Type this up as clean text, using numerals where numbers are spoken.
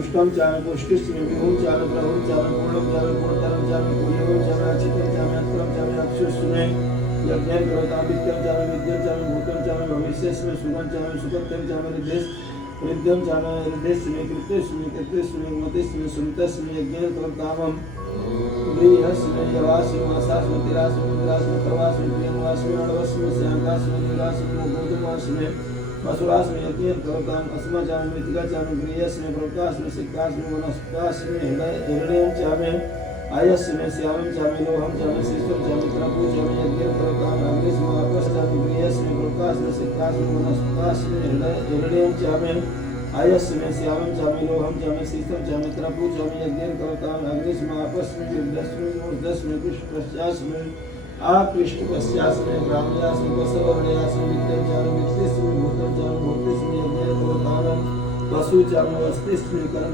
पुष्टम चामे पुष्टिस्मे विभुम चामे प्रभुम चामे पूर्णम चामे पूर्णतरम चामे पूर्णम चामे अचितम चामे अक्षरम चामे अक्षुस्मे यज्ञं करोताम विद्यं चामे भूतं चामे भविष्यस्मे सुगं चामे सुगत्यं चामे रिद्धं चामे रिद्धस्मे कृत्यस्मे मतिस्मे सुमितस्मे यज्ञं करोतामं गृहस्मे यवास्मे वासास्मे तिरास्मे मुद्रास्मे प्रवास्मे प्रियंवास्मे अणवस्मे श्यामकास्मे नीलास्मे गोधुमास्मे वसुरास्मे यज्ञं करोताम अस्मा चामे मृतिका चामे गृहस्मे प्रकास्मे सिक्कास्मे वनस्पतास्मे हिरण्यं चामे आयस्मे श्यामं चामे लोहं चामे शिष्टं चामे त्रपु चामे यज्ञं करोताम अग्निस्मे आपश्चामे गृहस्मे प्रकास्मे सिक्कास्मे वनस्पतास्मे हिरण्यं चामे आयस्मे श्यामं चामे लोहं चामे शिष्टं चामे त्रपु चामे यज्ञं करोताम अग्निस्मे आपस्मे युद्धस्मे ऊर्ध्वस्मे पुष्पश्चास्मे आकृष्टपश्चास्मे ब्राह्मण्यास्मे बसवर्णयास्मे विद्यं चामे विक्षिस्मे भूतं चामे भूतिस्मे यज्ञं करोताम वसु चामे वस्तिस्मे कर्म